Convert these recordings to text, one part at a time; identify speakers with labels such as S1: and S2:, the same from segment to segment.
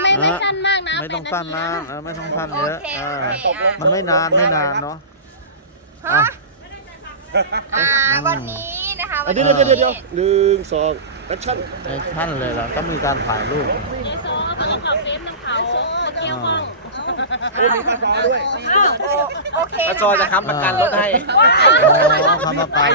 S1: ไม่สั้นมากนะ
S2: ไม่ต้องสั้นนะไม่ต้องสั้น
S3: โอ
S2: เยอะ
S3: เคโอเค
S2: มันไม่นานเนาะ
S3: ฮะวันนี้นะคะวัน
S4: เดี๋
S3: นี้
S4: ยว1 2แอคชั่น
S2: ในขั้นเลยเหรอต้องมีการถ่ายรูป
S1: เยโซเขาก็ขับเฟซน้ำเขาเที่ยวห้อง
S4: โอ้มีปลาซอด้วย
S3: โอเค
S5: ป้าจอยจะค้ำประกันรถให้
S2: อ๋อค้ำประกัน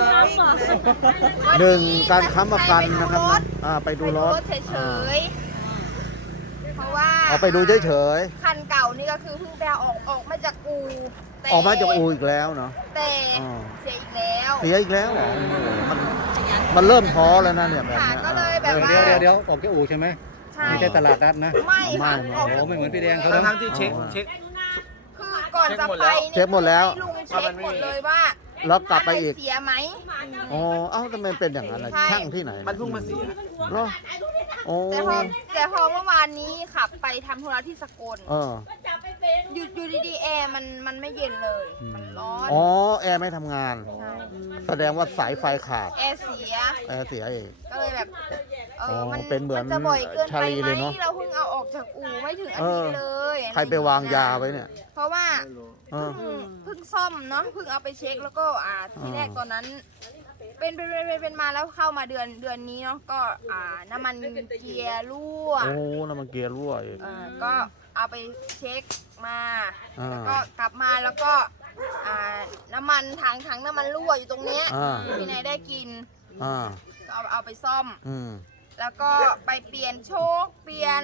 S2: หนึ่งการค้ำประกันนะครับไปดูรถ
S3: เฉยๆเพราะว่า
S2: เอาไปดูเฉย
S3: คันเก่านี่ก็คือเพิ่งไปเอาออกมาจากอู่แต่
S2: ๆออกมาจากอูอีกแล้วเนาะ
S3: แต่
S2: อ๋อ
S3: เสียอีกแล้ว
S2: เสียอีกแล้วเหรอมันเริ่มท้อแล้วนะเนี่ยแบบ
S3: ค่ะ
S2: เนี้ย
S3: ก็เลยแบบว่า
S6: เดี๋ยวออกจากอู่ใช่ไหม
S3: ใช่
S6: ไม่ใช่ตลาดนัดนะ
S3: ไม่ค่ะ
S2: ไม่
S3: ออกจาก
S6: โอ้ไม่เหมือนพี่แดงเขา
S5: ทั้งที่เช็ค
S3: คือก่อนจะไป
S2: เช็คหมดแล้ว
S3: ให้ลุงเช็คหมดเลยว่า
S2: แล้วกลับไปอีก
S3: เสียไหม
S2: อ๋อเอ้าทำไมเป็นอย่างนั้นล่ะ
S3: ใช่
S2: ช่างที่ไหน
S5: มันเพิ่งมาเสีย
S2: เหรอโอ้
S3: แต่พอเมื่อวานนี้ขับไปทำธุระที่สกล
S2: เออ
S3: อยู่ดีๆแอร์มันไม่เย็นเลย มันร้อน
S2: อ๋อแอร์ไม่ทำงาน
S3: ใช่
S2: แสดงว่าสายไฟขาด
S3: แอร์เสีย
S2: แอร์เสียเอง
S3: ก็เลยแบบมัน
S2: เป็นเหมือน
S3: จะบ่อยเกินไป
S2: ชาลี
S3: ไหม
S2: เลยเนอะ
S3: เราเพิ่งเอาออกจากอู่ไม่ถึงอาทิตย์เลย
S2: ใครไปวางยาไว้เนี่ย
S3: เพราะว่า
S2: เออ
S3: เพิ่งซ่อมเนาะเพิ่งเอาไปเช็คแล้วก็ทีแรกตอนนั้น เป็นมาแล้วเข้ามาเดือนนี้เนาะก็น้ำมันเกียร์รั่ว
S2: โอ้น้ำมันเกียร์รั่วอีก
S3: ก็เอาไปเช็คมา
S2: อ่า
S3: แล้วก็กลับมาแล้วก็น้ำมันถังน้ำมันรั่วอยู่ตรงเนี้ย
S2: อ่า
S3: พี่นายได้กิน
S2: อ่า
S3: ก็เอาไปซ่อม
S2: อืม
S3: แล้วก็ไปเปลี่ยนโชคเปลี่ยน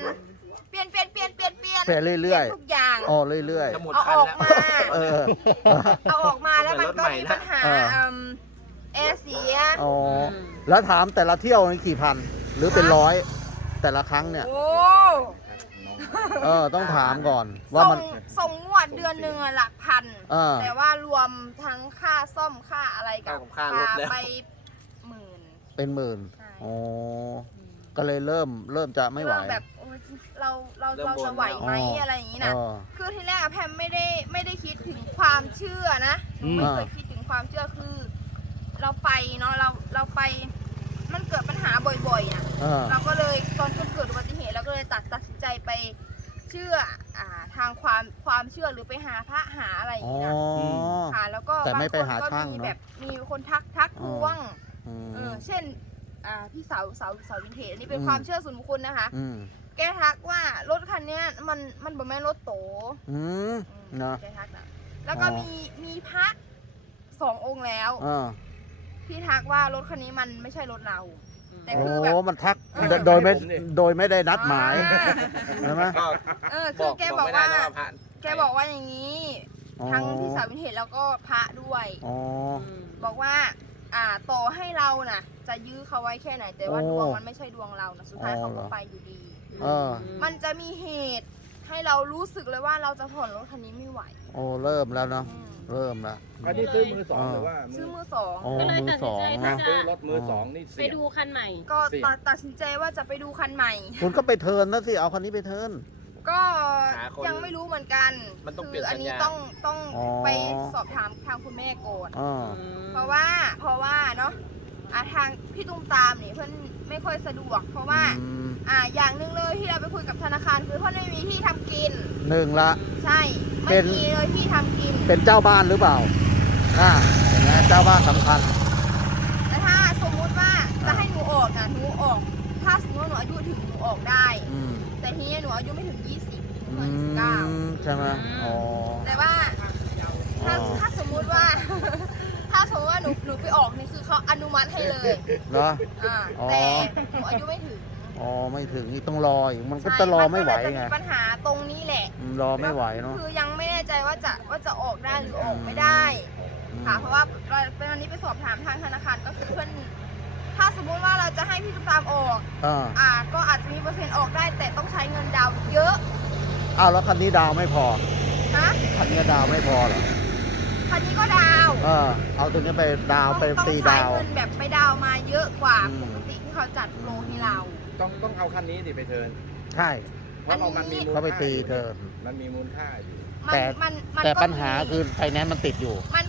S2: เรื่อย
S3: ทุกอย่าง
S2: ๆอ๋อเรื่อย
S5: จะหมด
S3: เอา
S5: คั
S3: อน อก
S5: แล้ว
S3: มา
S2: ๆเออ
S3: เอาออกมาแล้วมันก็มีปัญหา
S2: เออ
S3: แอร์เสีย
S2: อ๋อแล้วถามแต่ละเที่ยวนี่กี่พัน หรือเป็นร้อยแต่ละครั้งเนี่ย
S3: โอ้
S2: ต้องถามก่อนว่ามัน
S3: ส่งงวดเดือนหนึ่งอะหลักพัน แต่ว่ารวมทั้งค่าซ่อมค่าอะไรกับ
S5: ค่ารถแล้ว
S3: ไปหมื่น
S2: เป็นหมื่น
S3: ใช่
S2: อ๋อก็เลยเริ่มจะไม่ไหว
S3: เริ่แบบโอ๊ยเราจะไหวไหมอะไรอย่างนี้นะ
S2: อ๋อ
S3: คือที่แรกอะแพมไม่ได้คิดถึงความเชื่อนะหนูไม่เคยคิดถึงความเชื่อคือ เราไปเนาะเราไปมันเกิดปัญหาบ่อยๆอ่ะ เราก็เลยตอนเกิดอุบัติเหตุเราก็เลยตัดสินใจไปเชื่อทางความเชื่อหรือไปหาพระหาอะไรอย่าง
S2: อ๋อ
S3: นี้นะค่ะแล้วก็
S2: แต่ไม่
S3: บาง
S2: ไป
S3: คน
S2: หา
S3: ก็
S2: ช่าง
S3: มี
S2: เนอะ
S3: แบบมีคนทักทวง
S2: อืม
S3: เช่นพี่สาววินเทจอันนี้เป็น
S2: อืม
S3: ความเชื่อส่วนบุคคลนะคะ
S2: อืม
S3: แกทักว่ารถคันเนี้ยมันบ่แม่นรถโต
S2: อืมเนอะ
S3: แกทักนะแล้วก็
S2: อ๋อ
S3: มีพระ2 องค์แล้ว
S2: อ่า
S3: ที่ทักว่ารถคันนี้มันไม่ใช่รถเรา แต่
S2: โอ้
S3: คือแบบ
S2: มันทัก
S3: เออ
S2: โดยไม่ได้นัดหมายใช่ไหม
S5: ก็
S3: คือแกบอก
S5: ไม่ได้
S3: ว่า
S5: นะว่าผ่าน
S3: แกบอกว่าอย่างนี้
S2: อ๋อ
S3: ทั้งที่สาววินเทจแล้วก็พระด้วย
S2: อ๋อ
S3: บอกว่าต่อให้เราน่ะ จะยื้อเขาไว้แค่ไหน แต่ว่า
S2: โอ้
S3: ดวงมันไม่ใช่ดวงเรานะสุดท้าย
S2: อ๋อ
S3: เขา
S2: เหร
S3: ก็
S2: อ
S3: ไปอยู่ดี
S2: เออ
S3: มันจะมีเหตุให้เรารู้สึกเลยว่าเราจะผ่อนรถคันนี้ไม่ไหว
S2: โอ้เริ่มแล้วเนาะ
S3: อืม
S2: เริ่มแล้ว
S4: อันนี้ซื้อมือ 2 หรือว่า
S3: ซื้อมือสอง
S2: อ๋อ
S1: ก็เลย
S2: มื
S1: ตั
S2: อ
S1: ด
S2: ส
S1: สิน
S2: อง
S1: ใจ
S2: นะ
S1: ที่
S4: ซื้อ
S1: จะ
S4: รถมือ 2 นี่
S1: ไป
S4: เสี่ยง
S1: ดูคันใหม่
S3: ก็
S4: เสี่ยง
S3: ตัดสินใจว่าจะไปดูคันใหม่
S2: คุณก็ไปเทิร์นนะสิเอาคันนี้ไปเทิร์น
S3: ก็ยังไม่รู้เหมือนกัน
S5: มันต้องเป
S3: คื
S5: ลี่ยน
S3: อั
S5: สัญ
S3: นี้
S5: ญา
S3: ต้อง
S2: อ๋อ
S3: ไปสอบถามทางคุณแม่ก่อน
S2: อ่า
S3: เพราะว่าเนาะทางพี่ตุ้มตามเนี่ยเพื่อนไม่ค่อยสะดวก เพราะว่า
S2: อืม
S3: อย่างหนึ่งเลยที่เราไปคุยกับธนาคารคือเพื่อนไม่มีที่ทำกิน
S2: หนึ่งละ
S3: ใช่
S2: เป็
S3: ไม่
S2: น
S3: มีเลยที่ทำกิน
S2: เป็นเจ้าบ้านหรือเปล่าเห็นไหมเจ้าบ้านสำคัญ
S3: แต่ถ้าสมมุติว่าจะให้หนูออกนะหนูออก ถ้าสมมติว่าหนูอายุถึงหนูออกได้
S2: อืม
S3: แต่ทีนี้หนูอายุไม่ถึง 20
S2: อื
S3: เพิ่ง19
S2: มใช่ไหมอ๋อ
S3: แต่ว่าถ้า
S2: อ๋อ
S3: ถ้าสมมุติว่า ถ้าสมมติว่าหนูไปออกนี่คือเขาอนุมัติให้เลย
S2: เหรอ อ๋อ
S3: แต่หนูอายุไม่ถึง
S2: อ๋อไม่ถึงนี่ต้องรออีกมันก็จะรอไม่ไหว
S3: ใช่นก็เลยจะ
S2: ไง
S3: มีปัญหาตรงนี้แหละ
S2: รอไม่ไหวเนาะ
S3: คือยังไม่แน่ใจว่าจะออกได้หรือออกไม่ได้ค่ะเพราะว่าเป็นวันนี้ไปสอบถามทางธนาคารก็คือเพื่อนถ้าสมมุติว่าเราจะให้พี่ตุ๊กตามออก ก็อาจจะมีเปอร์เซ็นต์ออกได้ แต่ต้องใช้เงินดาวน์เยอะ
S2: อ้าวแล้วคันนี้ดาวไม่พอ
S3: นะ
S2: คันนี้ดาวไม่พอเหรอ
S3: คันนี้ก็ดาวน์
S2: เอาตัวนี้ไปดาวไป
S3: ต้อง
S2: ตี
S3: ใช้
S2: ดาว
S3: เงินแบบไปดาวน์มาเยอะกว่า
S2: อืม
S3: ปกติที่เขาจัดโปรให้เรา
S4: ต้องเอาคันนี้ดิไปเทิร์น
S2: ใช่
S4: เพราะมันมีมูล
S2: เขาไป
S4: ค่า
S2: ตี
S4: อยู่
S2: เธอ
S4: มันมีมูลค่าอยู่
S3: มัน
S2: แต่
S3: มัน
S2: แต่
S3: ก็
S2: ปัญหาคือไฟแนนซ์มันติดอยู่
S3: มันก็มี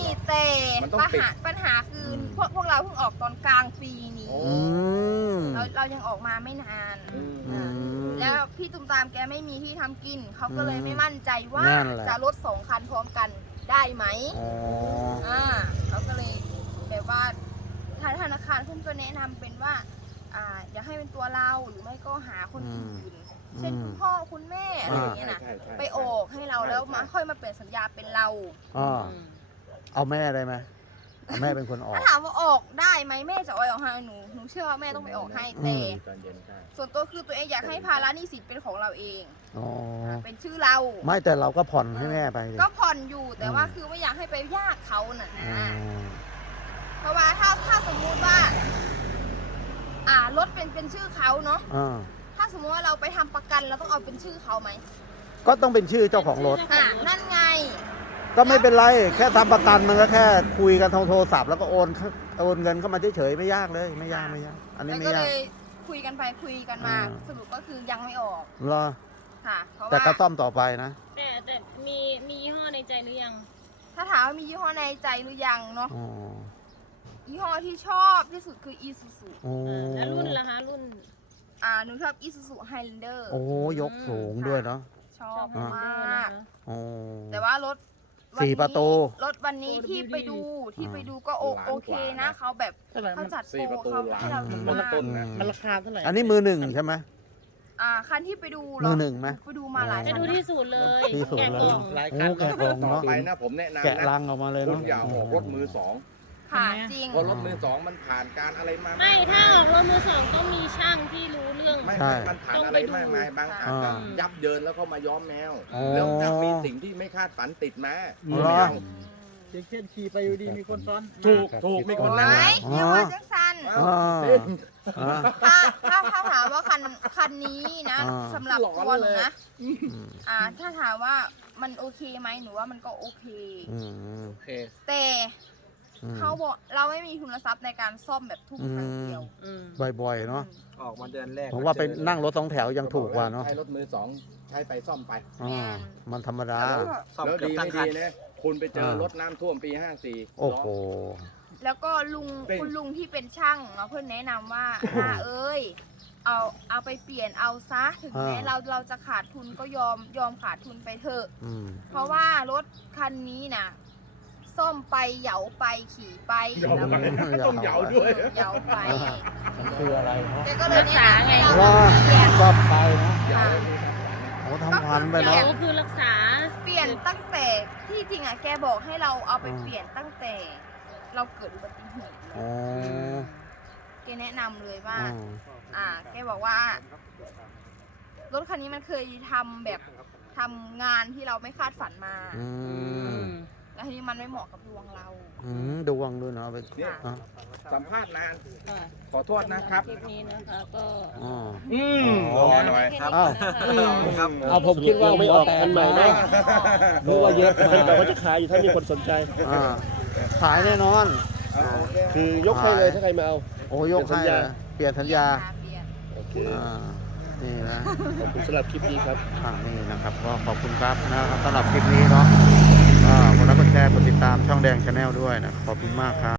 S3: แต่
S4: มันต้องปิด
S3: ปัญหาคือพวกเราเพิ่งออกตอนกลางปีนี้
S4: โอ้
S2: อืม
S3: เรายังออกมาไม่นาน
S2: อืม
S3: แล้วพี่ตุ้มตามแกไม่มีที่ทำกิน เขาก็เลยไม่มั่นใจว่า
S2: นั่นแหละ
S3: จะรถ2 คันพร้อมกันได้ไหม
S2: อ๋อ
S3: เขาก็เลยแบบว่าทางธนาคารเพื่อนก็แนะนำเป็นว่าอย่าให้เป็นตัวเราหรือไม่ก็หาคนอื่น เช่นคุณพ่อคุณแม่อะไรอย่างเงี้ยนะ
S4: ใช่ใช่
S3: ไปออกให้เราแล้วมาค่อยมาเปลี่ยนสัญญาเป็นเรา
S2: อ่าเอาแม่ได้ไหมเอาแม่เป็นคนออก
S3: ถ้าถามว่าออกได้ไหมแม่จะออกให้หนูเชื่อว่าแม่ต้องไปออกให้แต่
S4: ตอนเย็นใช่
S3: ส่วนตัวคือตัวเองอยากให้ภาระหนี้สินเป็นของเราเอง
S2: อ๋อ
S3: เป็นชื่อเรา
S2: ไม่แต่เราก็ผ่อนให้แม่ไปดิ
S3: ก็ผ่อนอยู่แต่ว่าคือไม่อยากให้ไปยากเขาน่ะ
S2: อ๋
S3: นะ
S2: อ
S3: เพราะว่าถ้าสมมุติว่ารถเป็นชื่อเขาเนาะ
S2: อ่า
S3: ถ้าสมมติว่าเราไปทำประกันเราต้องเอาเป็นชื่อเขาไหม
S2: ก็ต้องเป็นชื่อเจ้าของรถ
S3: นั่นไง
S2: ก็ไม่เป็นไร แค่ทำประกันมันก็แค่คุยกันทางโทรศัพท์แล้วก็โอนเงินเข้ามาเฉยๆไม่ยากเลยไม่ยากอันนี้
S3: แล้ว
S2: ไม่
S3: ก็
S2: ยา
S3: เล
S2: ก
S3: ยคุยกันไปคุยกันมา สรุปก็คือยังไม่ออก
S2: เหรอ
S3: ค่ะเพราะ
S2: แต่
S3: ว่า
S2: ก็ซ่อมต่อไปนะ
S1: แต่มียี่ห้อในใจหรือยัง
S3: ถ้าถามว่ามียี่ห้อในใจหรือยังเนาะ
S2: อ๋อ
S3: ยี่ห้อที่ชอบที่สุดคือ Isuzu
S2: โอ้
S1: แล้วรุ่นล่ะคะรุ่น
S3: หนูชอบ Isuzu Highlander
S2: โอ้ยกสูงด้วยเนาะ
S3: ชอบ
S1: ชอบ
S3: ม
S1: Highlander
S3: าก
S1: นะคะ
S2: โอ้
S3: แต่ว่ารถวัน
S2: สี่
S3: นี้
S2: ประตู
S3: รถวันนี้ที่ไปดูก็โอเคนะเขาแบบเขาจัดโปร
S4: 4 ประตู
S3: เขา
S4: ล้า
S3: ให้เรา
S4: น
S3: ดี
S4: มัน
S3: มาก
S4: ต้นนะ
S5: มันราคาเท่าไหร่
S2: อันนี้มือหนึ่งใช่ไหม
S3: คันที่ไปดูเหร
S2: มือหนึ่งไหม
S3: ไปดูมาหลาย
S1: ไป
S3: คัน
S1: ดู
S3: นะ
S1: ที่ศูนย์เลย
S2: ที่ศูนย์
S1: แกะ
S2: เลย
S1: กล่อง
S5: หลาย
S2: โอ้
S5: คัน
S2: แกะกล่อง
S4: ต่อ
S2: เนาะ
S4: ไปนะผมแนะนำ
S2: แกะ
S4: นะ
S2: ลังออกมาเลย
S4: คุ
S2: เนาะ
S4: ณอย่าออกรถมือสอง
S3: ค่ะจริง
S4: เพราะรถมือสองมันผ่านการอะไรมา
S1: ไม่ถ้าออกรถมือสองต้องมีช่างที่รู้เรื่อง
S4: ไม่
S2: ใช่
S4: มันผ่านอะไรมากมายบางอาจจะ
S2: อ่า
S4: ยับเยินแล้วเข้ามาย้อมแมว
S2: อ๋อ
S4: แล้วจะมีสิ่งที่ไม่คาดฝันติดมา
S2: เหรอ
S4: ไม่เอา
S5: อย่างเช่นขี่ไปอยู่ดีมีคนซ้อน
S4: ถูกมีคน
S3: ไหน
S4: นั่ง
S2: อ๋อ
S3: เรียกว่าจังสัน
S2: อ่าอ่า
S3: ถ้าถามว่าคันนี้นะ
S2: อ่า
S3: สำหรับตัวหนูนะ
S2: อืม
S3: ถ้าถามว่ามันโอเคไหมหนูว่ามันก็โอเค
S2: อืม
S5: โอเค
S3: แต่
S2: อืม
S3: เขาบอกเราไม่มีทุนทรัพย์ในการซ่อมแบบทุกครั้งเดียว
S2: บ่อยๆเนาะ
S5: ออกมาเดือนแรก
S2: ผมว่าไปนั่งรถสองแถวยังถูกกว่าเนาะ
S4: ใช้รถมือสองใช้ไปซ่อมไป
S2: อ่ามันธรรมดา
S5: ซ่อม
S4: แล้ว
S5: เกือบ
S4: ดี
S5: ทั้
S4: ไม่
S5: งคั
S4: ดี
S5: น
S4: นะคุณไปเจอรถน้ำท่วมปี 54
S2: โอ้โห
S3: แล้วก็คุณลุงที่เป็นช่างเนาะเพื่อนแนะนำว่าเอ้ยเอาไปเปลี่ยนเอาซะถึงแม้
S2: อ่า
S3: เราจะขาดทุนก็ยอมขาดทุนไปเถอะ
S2: อืม
S3: เพราะว่ารถคันนี้นะซ่อมไปเหยาไปขี่ไป
S4: เหยาไป
S3: แล้ว
S4: ต้องเหยาด้วย
S3: เหยาไป
S2: มันคืออะไรเนาะ
S3: แกก็เลยแนะนำให้เรา
S2: ว่า
S3: เปลี่ยน
S2: ซ่อมไปนะ
S4: เหยา
S2: โอ้ทำพันไป
S1: เดี๋
S2: เนาะ
S1: ยวก็คือรักษา
S3: เปลี่ยนตั้งแต่ที่จริงอ่ะแกบอกให้เราเอาไปเปลี่ยนตั้งแต่เราเกิดอุบัติเหตุเลย
S2: อ๋อ
S3: แกแนะนำเลยว่า
S2: อืม
S3: แกบอกว่ารถคันนี้มันเคยทำงานที่เราไม่คาดฝันมา
S2: อืม
S3: แล้วทีนี้มันไม่เหมาะกับดวงเรา
S2: อืมดวงด้วยเนาะไป
S4: เนี่ย
S2: อ่ะ
S4: สัมภาษณ์นาน ขอโทษนะครับ
S1: คลิปนี้นะคะก็
S2: อ๋อ
S4: รอหน่อย
S2: อ้าว
S5: ครับ
S6: เอาผมคิดว่าไม่ออกกันใหม่นะนึกว่าเยอะแต่ว่าจะขายอยู่ถ้ามีคนสนใจ
S2: อ่าขายแน่นอน
S6: คือยกให้เลยถ้าใครมาเอา
S2: โอ้ยกให้เลยเปลี่ยนสัญญา
S3: เปลี่ยน
S6: โอเค
S2: อ่านี่นะ
S6: ขอบคุณสำหรับคลิปนี้ครับ
S2: นี่นะครับก็ขอบคุณครับนะครับสำหรับคลิปนี้เนาะก็กดไลค์กดแชร์กดติดตามช่องแดงชาแนลด้วยนะขอบคุณมากครับ